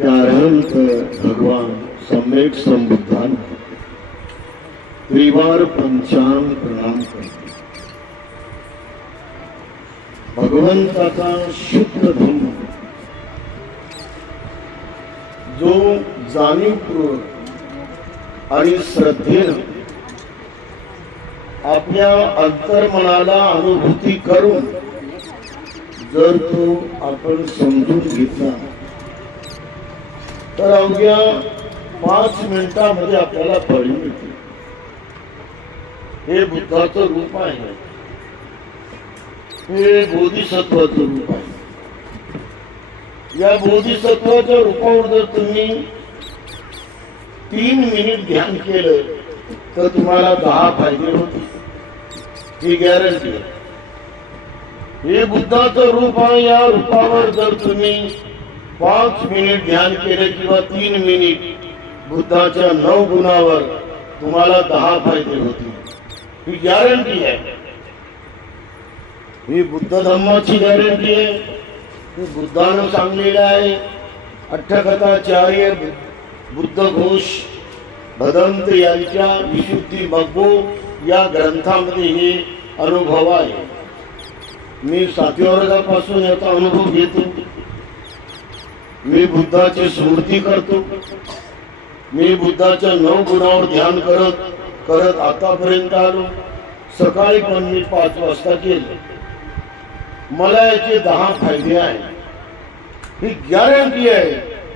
त्या भगवान सम्यक संबुद्धान त्रिवार पंचांग प्रणाम करतो. भगवंताचा शुद्ध धर्म जो जाणीवपूर्वक आणि श्रद्धेनं आपल्या अंतर्मनाला अनुभूती करून जर तो आपण समजून घेतला तर अवघ्या पाच मिनिटामध्ये आपल्याला फळ मिळते हे बुद्धाचं रूप आहे. हे बोधिसत्वाचं रूप आहे. या बोधिसत्वाच्या रूपावर जर तुम्ही तीन मिनिट ध्यान केलं तर तुम्हाला दहा फायदे होतील. ही गॅरंटी आहे. हे बुद्धाचं रूप आहे या रूपावर जर तुम्ही पाच मिनिट ध्यान केले किंवा तीन मिनिट बुद्धाच्या नऊ गुणावर तुम्हाला दहा फायदे होतील. ही गॅरंटी आहे. ही बुद्ध धर्माची गॅरंटी आहे. ही बुद्धानं सांगलेलं आहे. अठ्ठकथाचार्य बुद्ध घोष भदंत यांच्या विशुद्धी मग्गो या ग्रंथामध्ये हे अनुभव आहे. मी सातव्या वर्गापासून याचा अनुभव घेतो. मी बुद्धाची स्मृती करतो. मी बुद्धाच्या नऊ गुणावर ध्यान करत करत आतापर्यंत आलो. सकाळी पण मी पाच वाजता केले मला याचे दहा फायदे आहेत. ही गॅरंटी आहे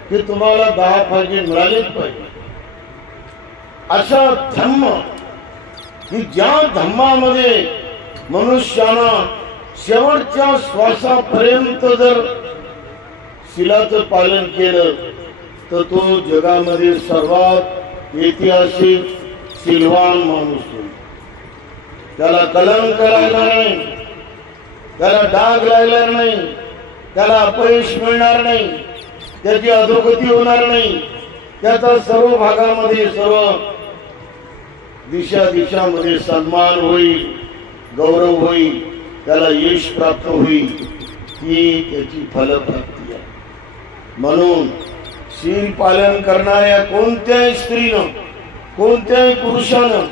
की तुम्हाला दहा फायदे मिळालेच पाहिजे. असा धम्म की ज्या धम्मामध्ये मनुष्यानं शेवटच्या श्वासापर्यंत जर शिलाचं पालन केलं तर तो जगामध्ये सर्वात ऐतिहासिक शिलवान माणूस होईल. त्याला कलंक राहिला नाही त्याला डाग राहिला नाही त्याला अपयश मिळणार नाही त्याची अधोगती होणार नाही. त्याचा सर्व भागामध्ये सर्व दिशा दिशामध्ये सन्मान होईल गौरव होईल त्याला यश प्राप्त होईल. ही त्याची फलप्राप्ती म्हणून शील पालन करणाऱ्या कोणत्याही स्त्रीनं कोणत्याही पुरुषानं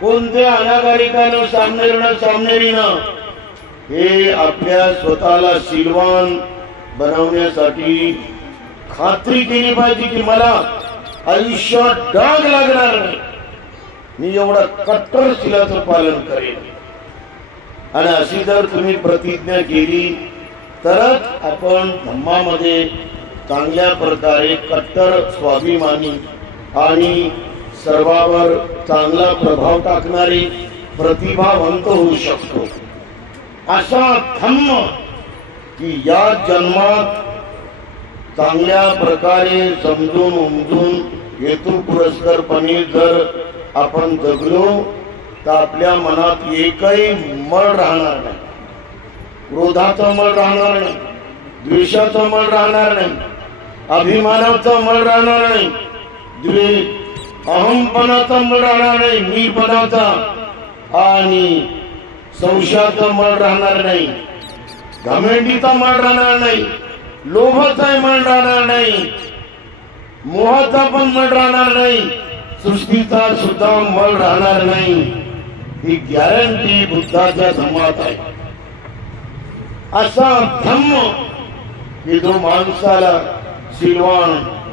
कोणत्या अनागारिकानं सामनेरीनं सामनेरीनं हे आपल्या स्वतःला शीलवान बनवण्यासाठी खात्री केली पाहिजे की मला आयुष्यात डाग लागणार नाही. मी एवढा कट्टर शिलाचं पालन करेन. आणि अशी जर तुम्ही प्रतिज्ञा केली तरच आपण धम्मामध्ये चांगल्या प्रकारे कट्टर स्वाभिमानी आणि सर्वावर चांगला प्रभाव टाकणारी प्रतिभावंत होऊ शकतो. असा धम्म की या जन्मात चांगल्या प्रकारे समजून उमजून हेतू पुरस्करपणे जर आपण जगलो तर आपल्या मनात एकही मळ राहणार नाही. क्रोधाचं मळ राहणार नाही. द्वेषाचं मळ राहणार नाही. अभिमानाचा मळ राहणार नाही. द्वे अहमपणाचा मळ राहणार नाही. मीपणाचा आणि संशयाचा मळ राहणार नाही. घमेंडीचा मळ राहणार नाही. लोभाचा मळ राहणार नाही. मोहाचा पण मळ राहणार नाही. सृष्टीचा सुद्धा मळ राहणार नाही. ही गॅरंटी बुद्धाच्या धम्मात आहे. असा धम्म की जो माणसाला शिलवान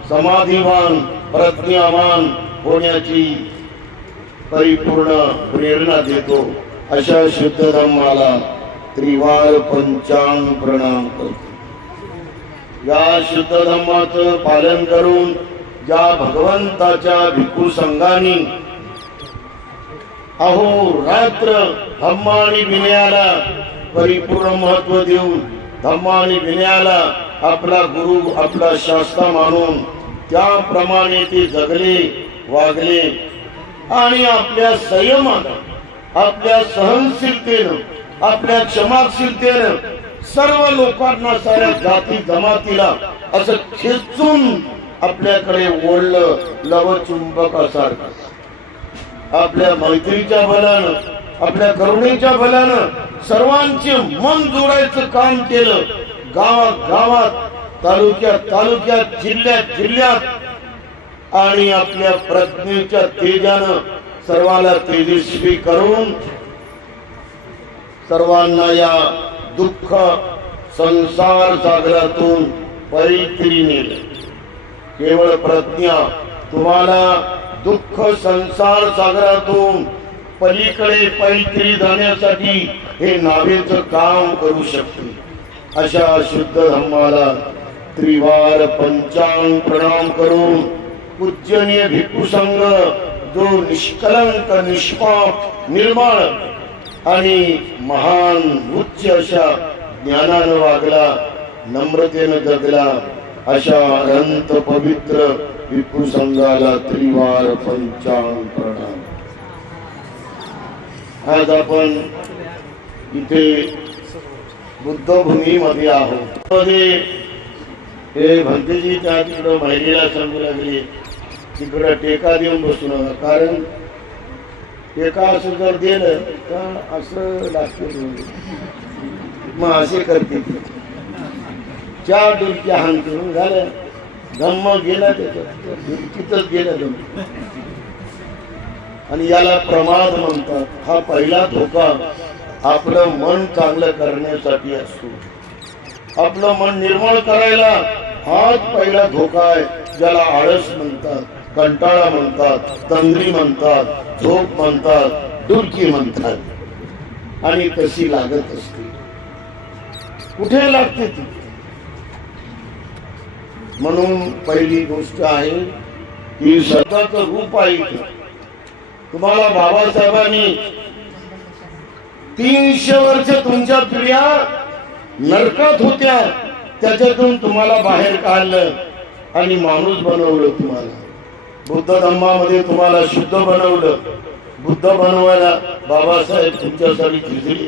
समाधिवान प्रज्ञावान होण्याची परिपूर्ण प्रेरणा देतो. अशा शुद्ध धम्माला त्रिवार पंचांग प्रणाम करतो. या शुद्ध धम्माचं पालन करून ज्या भगवंताच्या भिक्खू संघानी अहो रात्र धम्मा आणि विनयाला परिपूर्ण महत्त्व देऊन धम्मा आणि विनयाला आपला गुरु आपला शास्त्र मानून त्याप्रमाणे ते जगले वागले. आणि आपल्या संयमानं आपल्या सहनशीलतेनं आपल्या क्षमाशीलतेनं सर्व लोकांना साऱ्या जाती जमातीला असं खेचून आपल्याकडे ओढलं लवचुंबकासारखं आपल्या मैत्रीच्या बलानं आपल्या करुणेच्या बलानं सर्वांचे मन जोडायचं काम केलं. गावात गावात तालुक्यात तालुक्यात जिल्ह्यात जिल्ह्यात आणि आपल्या प्रज्ञेच्या तेजानं सर्वाला तेजस्वी करून सर्वांना या दुःख संसार सागरातून परित्री नेले. केवळ प्रज्ञा तुम्हाला दुःख संसार सागरातून पलीकडे पैत्री जाण्यासाठी हे नावेचं काम करू शकते. अशा शुद्ध धम्माला त्रिवार पंचांग प्रणाम करून पूजनीय भिक्खू संघ जो निष्कलंक निष्पाप निर्माण आणि महान उच्च अशा ज्ञानानं वागला नम्रतेनं जगला अशा अनंत पवित्र भिक्खू संघाला त्रिवार पंचांग प्रणाम. आज आपण इथे बुद्धभूमीमध्ये आहोत. म्हणजे हे भंतेजी त्या तिकडं महिलेला सांगू लागली तिकडं टेका देऊन बसू नका. कारण टेका असं जर दिलं तर असं लागतं म्हणजे. मग असे करते ती. चार डुलक्या करून झाल्या. धम्म गेला त्याच्यात. डुलकीतच गेला धम्म. आणि याला प्रमाद म्हणतात. हा पहिला धोका आपलं मन चांगलं करण्यासाठी असतो. आपलं मन निर्मळ करायला हाच पहिला धोका आहे. ज्याला आळस म्हणतात कंटाळा म्हणतात तंद्री म्हणतात झोप म्हणतात डुलकी म्हणतात. आणि तशी लागत असते. कुठे लागते ती? म्हणून पहिली गोष्ट आहे की स्वतःच रूप आहे. तुम्हाला बाबासाहेबांनी तीनशे वर्ष तुमच्या पिढ्या नरकात होत्या. त्याच्यातून तुम्हाला बाहेर काढलं आणि माणूस बनवलं तुम्हाला. बुद्ध धम्मामध्ये तुम्हाला शुद्ध बनवलं. बुद्ध बनवायला बाबासाहेब तुमच्यासाठी झिजले.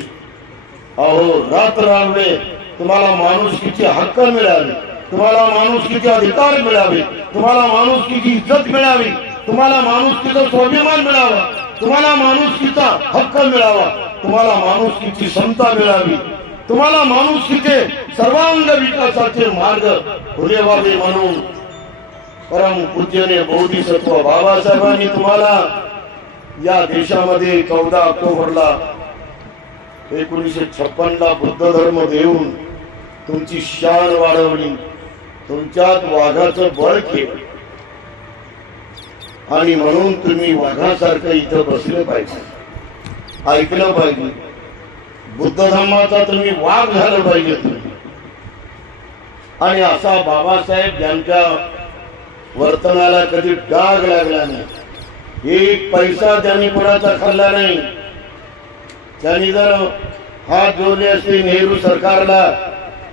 अहो रात राबले तुम्हाला माणुसकीचे हक्क मिळाले तुम्हाला माणुसकीचे अधिकार मिळावे. तुम्हाला माणुसकीची इज्जत मिळावी. तुम्हाला माणुसकीचा स्वाभिमान मिळावा. तुम्हाला माणुसकीचा हक्क मिळावा. तुम्हाला माणुसकीची क्षमता मिळावी. तुम्हाला माणुसकीचे सर्वांग विकासाचे मार्ग खुले म्हणून परम पूज्यने बौद्धिसत्व बाबासाहेबांनी तुम्हाला या देशामध्ये चौदा ऑक्टोबरला एकोणीसशे छप्पन ला बुद्ध धर्म देऊन तुमची शान वाढवली. तुमच्यात वाघाचं बळ केलं आणि म्हणून तुम्ही वाघासारखं इथं बसलं पाहिजे. ऐकलं पाहिजे. बुद्ध धर्माचा तुम्ही वाघ झालं पाहिजे तुम्ही. आणि असा बाबासाहेब ज्यांच्या वर्तनाला कधी डाग लागला नाही. एक पैसा त्यांनी कोणाचा खाल्ला नाही. त्यांनी जर हात जोडले असते नेहरू सरकारला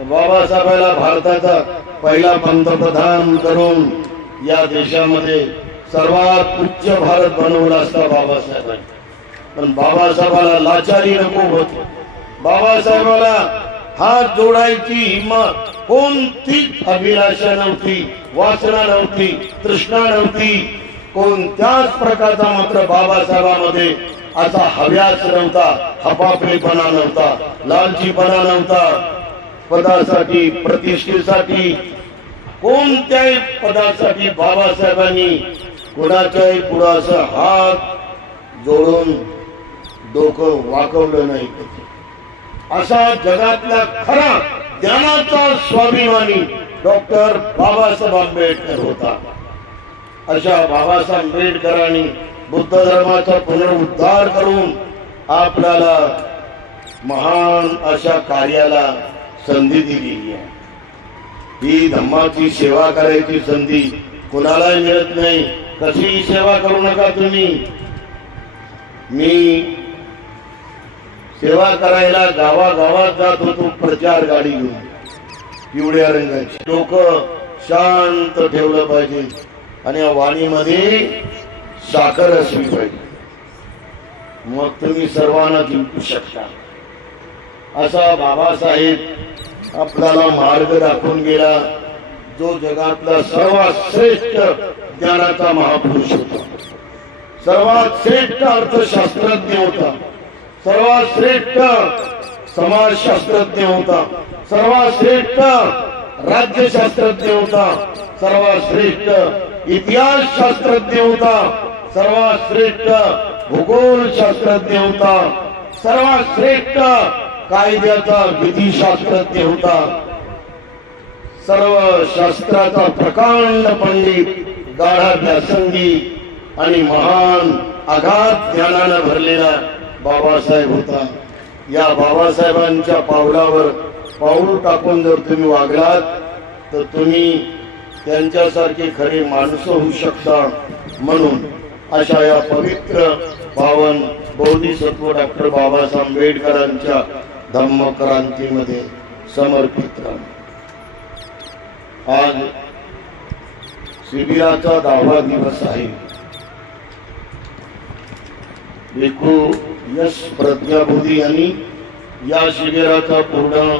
बाबासाहेबाला भारताचा पहिला पंतप्रधान करून या देशामध्ये सर्वात उच्च भारत बनवला असता बाबासाहेबांनी. पण बाबासाहेबाला लाचारी नको होती. बाबासाहेबाला हात जोडायची हिंमत कोणतीच अभिलाषा नव्हती वासना नव्हती तृष्णा नव्हती. कोणत्याच प्रकारचा मात्र बाबासाहेबामध्ये असा हव्यास नव्हता हपापलेपणा नव्हता लालचीपणा नव्हता. पदासाठी प्रतिष्ठेसाठी कोणत्याही पदासाठी बाबासाहेबांनी कुणाच्याही पुढं असं हात जोडून डोकं वाकवलं नाही. असा जगातला खरा ज्ञानाचा स्वाभिमानी डॉक्टर बाबासाहेब आंबेडकर होता. अशा बाबासाहेब आंबेडकरांनी बुद्ध धर्माचा पुनरुद्धार करून आपल्याला महान अशा कार्याला संधी दिलेली आहे. ही धम्माची सेवा करायची संधी कुणालाही मिळत नाही. कशी सेवा करू नका तुम्ही. मी सेवा करायला गावागावात जात होतो प्रचार गाडी घेऊन. पिवळ्या रंगाची. डोकं शांत ठेवलं पाहिजे. आणि या वाणीमध्ये साखर असली पाहिजे. मग तुम्ही सर्वांना जिंकू शकता. असा बाबासाहेब आपल्याला मार्ग दाखवून गेला. जो जगातला सर्वात श्रेष्ठ ज्ञानाचा महापुरुष होता. सर्वात श्रेष्ठ अर्थशास्त्रज्ञ होता. सर्वात श्रेष्ठ समाजशास्त्रज्ञ होता. सर्वात श्रेष्ठ राज्यशास्त्रज्ञ होता. सर्वात श्रेष्ठ इतिहास शास्त्रज्ञ होता. सर्वात श्रेष्ठ भूगोल शास्त्रज्ञ होता. सर्वात श्रेष्ठ कायद्याचा विधिशास्त्रज्ञ होता. सर्व शास्त्राचा प्रकांड पंडित गाढा व्यासंगी आणि महान आघात ज्ञानानं भरलेला बाबासाहेब होता. या बाबासाहेबांच्या पावलावर पाऊल टाकून जर तुम्ही वागलात तर तुम्ही त्यांच्यासारखे खरे माणसं होऊ शकता म्हणून अशा या पवित्र पावन बौद्धिसत्व डॉक्टर बाबासाहेब आंबेडकरांच्या धम्मक्रांतीमध्ये समर्पित राहा. आज शिबिराचा दहावा दिवस आहे. भिक्खू यश प्रज्ञाबोधी यांनी या शिबिराचा पूर्ण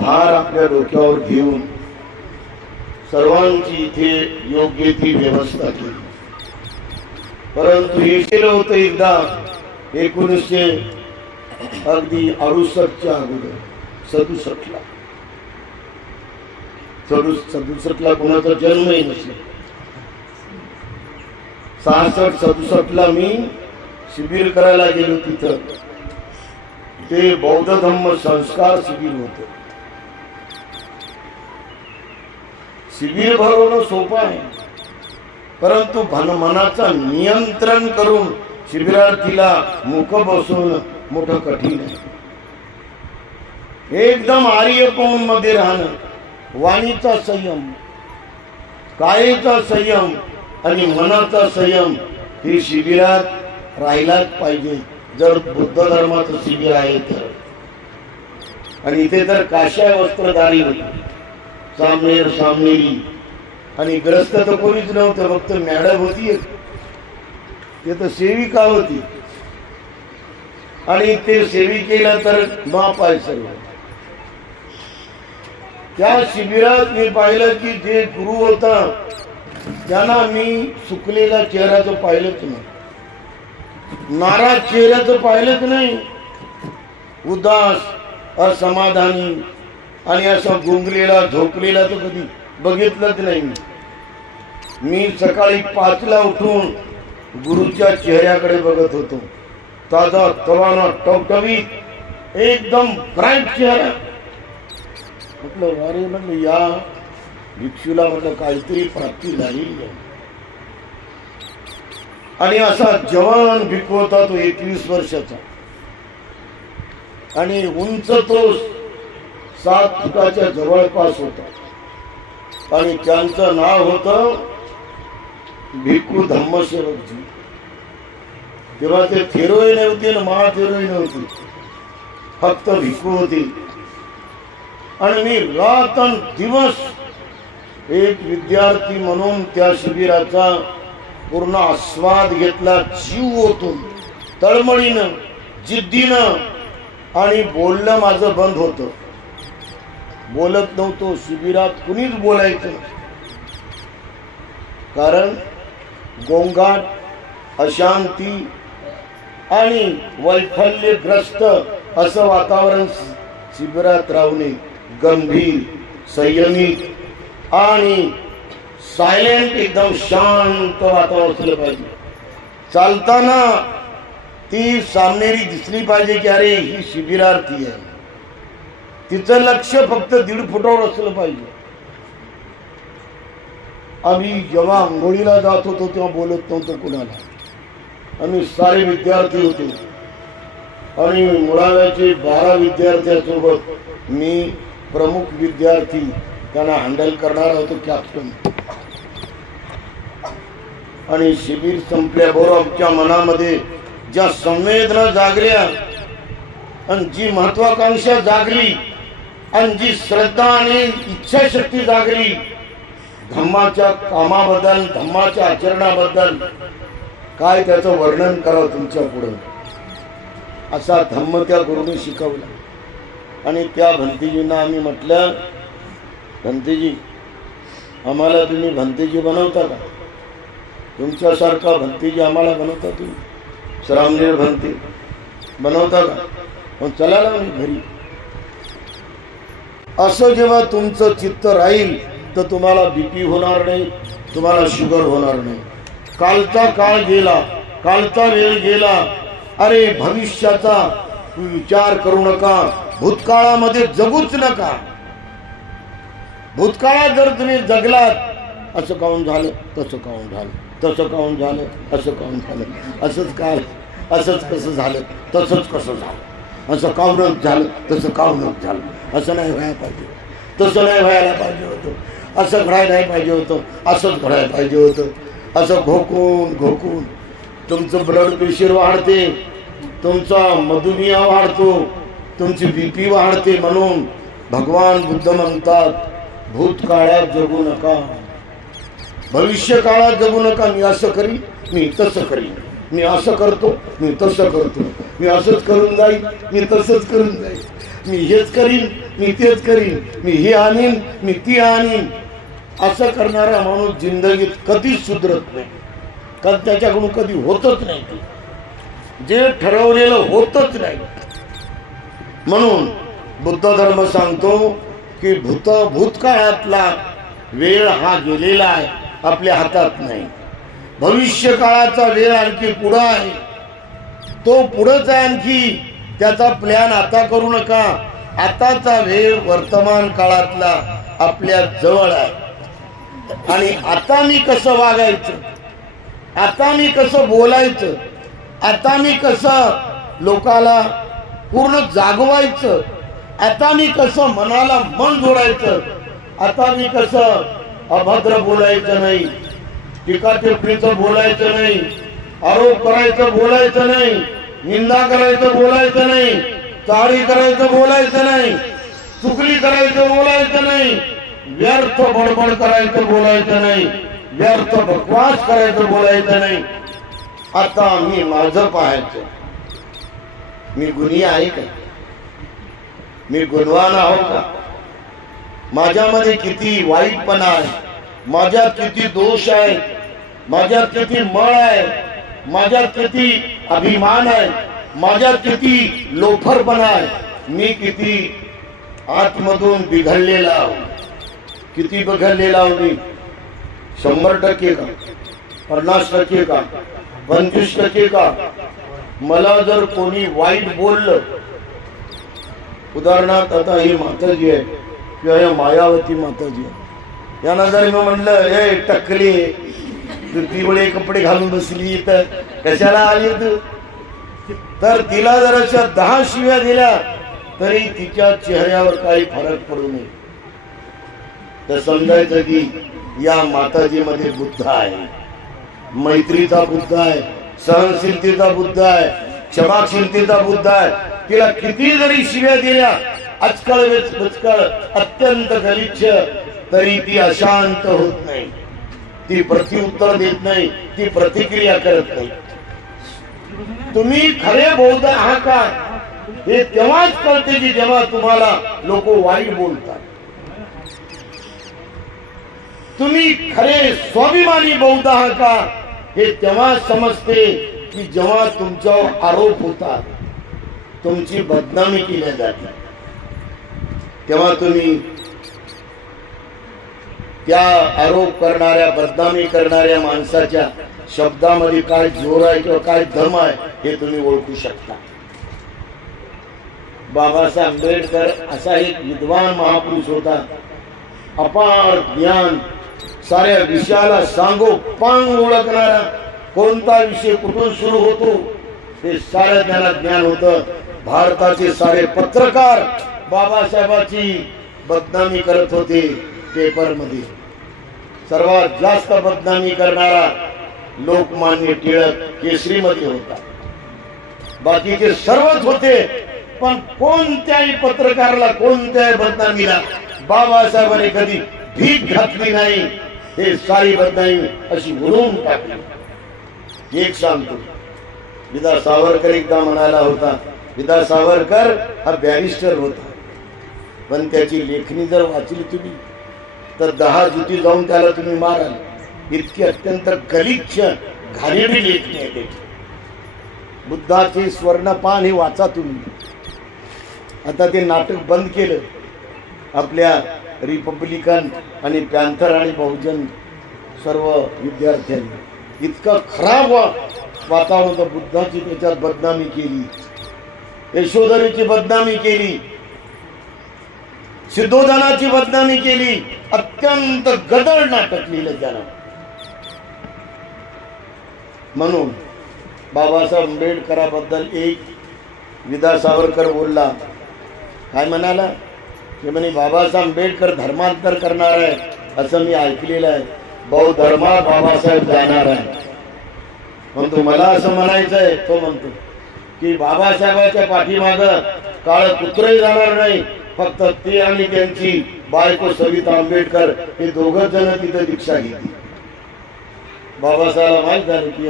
भार आपल्या डोक्यावर घेऊन सर्वांची इथे योग्य ती व्यवस्था केली. परंतु हे केलं होतं एकदा एकोणीसशे अगदी अडुसष्टच्या अगोदर सदुसष्टला. सदु सदुसष्टला कोणाचा जन्मही नसला. सहासष्ट सदुसष्टला मी शिबिर करायला गेलो तिथं. ते बौद्ध धम्म संस्कार शिबिर होत. शिबिर भरवणं सोपं आहे. परंतु भन मनाचा नियंत्रण करून शिबिरार्थीला मुख बसून मोठं कठीण आहे. एकदम आर्यपवनमध्ये राहणं वाणीचा संयम कायेचा संयम आणि मनाचा संयम हे शिबिरात राहिलाच पाहिजे. जर बुद्ध धर्माचं शिबिर आहे तर. आणि इथे तर काशाय वस्त्रधारी होती. सामनेर सामनेरी आणि ग्रस्त तर कोणीच नव्हतं फक्त मॅडम होती एक. ते तर सेविका होती. आणि ते सेविकेला तर माप आहे सर्व. त्या शिबिरात मी पाहिलं की जे गुरु होता त्यांना मी सुकलेला चेहऱ्याचं पाहिलंच नाही. नाराज चेहऱ्याचं पाहिलंच नाही. उदास असमाधानी आणि असा गुंगलेला झोपलेला तर कधी बघितलंच नाही मी. सकाळी पाचला उठून गुरुच्या चेहऱ्याकडे बघत होतो. ताजा तवाना टवटवीत एकदम ब्राईट चेहरा. म्हटलं अरे म्हटलं या भिक्षूला म्हटलं काहीतरी प्राप्ती झालेली आहे. आणि असा जवान भिकवता होता तो एकवीस वर्षाचा. आणि उंच तो सात फुटाच्या जवळपास होता. आणि त्यांचं नाव होतं भिक्खू धम्मसेवकजी. तेव्हा ते थेरोई नव्हते ना महाथेरोई नव्हती. फक्त भिक्खू होती. आणि मी रातन दिवस एक विद्यार्थी म्हणून त्या शिबिराचा पूर्ण आस्वाद घेतला जीव ओतून तळमळीनं जिद्दीनं आणि बोलणं माझं बंद होतं. बोलत नव्हतो शिबिरात कुणीच बोलायचं कारण गोंगाट अशांती आणि वैफल्यग्रस्त असं वातावरण शिबिरात राहणे गंभीर संयमित आणि सायलेंट एकदम शांत वातावरण असलं पाहिजे. चालताना ती सामनेरी दिसली पाहिजे की अरे ही शिबिरार्थी आहे. तिचं लक्ष फक्त दीड फुटावर असलं पाहिजे. आम्ही जेव्हा आंघोळीला जात होतो तेव्हा बोलत नव्हतो कुणाला. आम्ही सारे विद्यार्थी होते. आणि मुळाव्याचे बारा विद्यार्थ्यांसोबत मी प्रमुख विद्यार्थी त्यांना हँडल करणार होतो कॅप्टन आणि शिबिर संपल्याबरोबर आमच्या मनामध्ये ज्या संवेदना जागल्या आणि जी महत्वाकांक्षा जागली आणि जी श्रद्धा आणि इच्छाशक्ती जागली धम्माच्या कामाबद्दल धम्माच्या आचरणाबद्दल काय त्याचं वर्णन करावं तुमच्या पुढं? असा धम्म त्या गुरुने शिकवला. आणि त्या भंतीजींना आम्ही म्हटलं भंतीजी आम्हाला तुम्ही भंतीजी बनवता का? तुमच्यासारखा भंतीजी आम्हाला बनवता तुम्ही. श्रामनेर भंती बनवता का? मग चला ना घरी. असं जेव्हा तुमचं चित्त राहील तर तुम्हाला बीपी होणार नाही तुम्हाला शुगर होणार नाही. कालचा काळ गेला कालचा वेळ गेला. अरे भविष्याचा विचार करू नका. भूतकाळामध्ये जगूच नका. भूतकाळात जर तुम्ही जगलात असं काऊन झालं तसं काऊन झालं? तसं काऊन झालं? असं काऊन झालं? असंच काय असंच कसं झालं? तसंच कसं झालं? असं काऊनच झालं? तसं काऊनच झालं? असं नाही व्हायला पाहिजे तसं नाही व्हायला पाहिजे होतं. असं घडायला नाही पाहिजे होतं. असंच घडायला पाहिजे होतं. असं घोकून घोकून. तुमचं ब्लड प्रेशर वाढते. तुमचा मधुमेह वाढतो. तुमची बीपी वाढते म्हणून भगवान बुद्ध म्हणतात भूतकाळात जगू नका. भविष्य काळात जगू नका मी असं करीन मी तसं करीन. मी असं करतो मी तसं करतो. मी असंच करून जाईन मी तसंच करून जाईन. मी हेच करीन मी तेच करीन मी हे आणीन मी ती आणीन. असं करणारा माणूस जिंदगीत कधीच सुधरत नाही. कारण त्याच्याकडून कधी होतच नाही जे ठरवलेलं होतच नाही. म्हणून बुद्ध धर्म सांगतो की भूत भूतकाळातला वेळ हा गेलेला आहे. आपल्या हातात नाही. भविष्य काळाचा वेळ आणखी पुढं आहे. तो पुढंच आहे आणखी. त्याचा प्लॅन आता करू नका. आताचा वेळ वर्तमान काळातला आपल्या जवळ आहे. आणि आता मी कसं वागायचं? आता मी कसं बोलायचं? आता मी कसं लोकाला पूर्ण जागवायचं? आता मी कसं मनाला मन जोडायचं? आता मी कसं अभद्र बोलायचं नाही. टीका टिप्पणीचं बोलायचं नाही. आरोप करायचं बोलायचं नाही. निंदा करायचं बोलायचं नाही. चाळी करायचं बोलायचं नाही. चुकली करायचं बोलायचं नाही. व्यर्थ बडबड करायचं बोलायचं नाही. व्यर्थ बकवास करायचं बोलायचं नाही. आता मी माझं पाहायचं. मी गुन्हे आहे का? मी गुणवान आहो का? माझ्यामध्ये किती वाईटपणा आहे. माझ्यात किती दोष आहे माझ्यात किती मळ आहे माझ्यात किती अभिमान आहे माझ्यात किती लोफरपणा आहे मी किती आतमधून बिघडलेला आहो. किती बिघडलेला आहो मी? शंभर टक्के का? पन्नास टक्के का? पंचवीस टक्के का? मला जर कोणी वाईट बोललं उदाहरणार्थ आता ही माताजी आहे किंवा या मायावती माताजी आहे यानंतर मी म्हणलं हे टकले तू पिवळे कपडे घालून बसली तर कशाला आली तू? तर तिला जर अशा दहा शिव्या दिल्या तरी तिच्या चेहऱ्यावर काही फरक पडू नये. तर समजायचं की या माताजीमध्ये बुद्ध आहे. मैत्रीचा बुद्ध आहे सहनशीलतेचा बुद्ध आहे क्षमाशीलतेचा बुद्ध आहे. तिला किती जरी शिव्या दिल्या आजकाल अत्यंत गलिच्छ तरी ती अशांत होत नाही. ती प्रतिउत्तर देत नाही ती प्रतिक्रिया करत नाही. तुम्ही खरे बौद्ध आहात का? हे तेव्हाच कळते की जेव्हा तुम्हाला लोक वाईट बोलतात. तुम्ही खरे स्वाभिमानी बौद्ध आहात का? हे तेव्हा समजते की जेव्हा तुमच्यावर आरोप होतात तुमची बदनामी केल्या जाते. तेव्हा तुम्ही त्या आरोप करणाऱ्या बदनामी करणाऱ्या माणसाच्या शब्दामध्ये काय जोर आहे किंवा काय धम आहे हे तुम्ही ओळखू शकता. बाबासाहेब आंबेडकर असा एक विद्वान महापुरुष होता. अपार ज्ञान साऱ्या विषयाला सांगो पांग ओळखणारा कोणता विषय कुठून सुरू होतो हे साऱ्या त्याला ज्ञान होतं. भारताचे सारे पत्रकार बाबासाहेबाची बदनामी करत होते पेपरमध्ये सर्वात जास्त बदनामी करणारा लोकमान्य टिळक केसरीमध्ये होता. बाकीचे सर्वच होते पण कोणत्याही पत्रकाराला कोणत्याही बदनामीला बाबासाहेबांनी कधी भीक घातली नाही हे सारी बदनामी अशी उडवून टाकली. एक सांगतो विदा सावरकर एकदा म्हणाला होता विदा सावरकर हा बॅरिस्टर होता. पण त्याची लेखणी जर वाचली तुम्ही तर दहा जुती जाऊन त्याला तुम्ही माराल. इतकी अत्यंत गलिच्छ घाणेरडी लेखणी आहे त्याची बुद्धाचे स्वर्णपान हे वाचा तुम्ही. आता ते नाटक बंद केलं. आपल्या रिपब्लिकन आणि पॅन्थर आणि बहुजन सर्व विद्यार्थ्यांनी. इतकं खराब वातावरण होतं बुद्धाची त्याच्यात बदनामी केली. यशोधरीची बदनामी केली. सिद्धोधनाची बदनामी केली. अत्यंत गदळ नाटक लिहिलं त्यानं. म्हणून बाबासाहेब आंबेडकराबद्दल एक विदा सावरकर बोलला. काय म्हणाला? की म्हणे बाबासाहेब आंबेडकर धर्मांतर करणार आहे असं मी ऐकलेलं आहे. बहु धर्मात बाबासाहेब जाणार आहे. म्हणतो मला असं म्हणायचं आहे तो म्हणतो की बाबासाहेबाच्या पाठीमाग काळ कुत्रही जाणार नाही फक्त ते आणि त्यांची बायको सविता आंबेडकर हे दोघं जण तिथं दीक्षा घेतली. बाबासाहेबला माहीत झालं की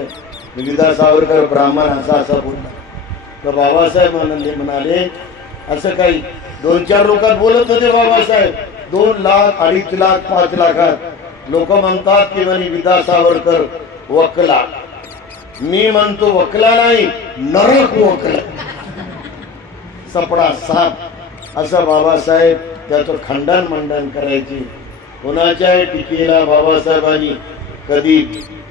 विदा सावरकर ब्राह्मण असा असा बोलला. तर बाबासाहेब म्हणाले म्हणाले असं काही दोन चार लोकात बोलत होते बाबासाहेब. दोन लाख अडीच लाख पाच लाखात. लोक म्हणतात की म्हणे विदा सावरकर वकला. मी म्हणतो वकला नाही नरक वकला. सपडा साप. असं बाबासाहेब त्याचं खंडन मंडन करायचे. कोणाच्याही टीकेला बाबासाहेबांनी कधी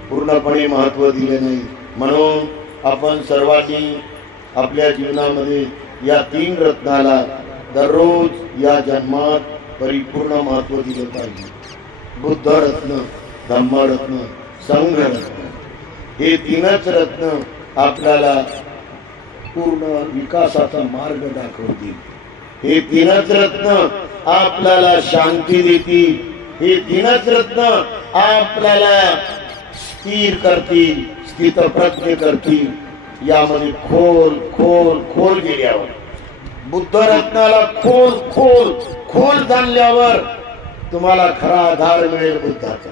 पूर्णपणे महत्त्व दिले नाही. म्हणून आपण सर्वांनी आपल्या जीवनामध्ये या तीन रत्नाला दररोज या जन्मात परिपूर्ण महत्त्व दिले पाहिजे. बुद्ध रत्न धम्मरत्न संघरत्न हे तीनच रत्न आपल्याला पूर्ण विकासाचा मार्ग दाखवतील. हे तीनच रत्न आपल्याला शांती देतील. हे तीनच रत्न आपल्याला स्थिर करतील स्थितप्रज्ञ करतील. यामध्ये खोल खोल खोल गेल्यावर बुद्ध रत्नाला खोल खोल खोल जाणल्यावर तुम्हाला खरा आधार मिळेल बुद्धाचा.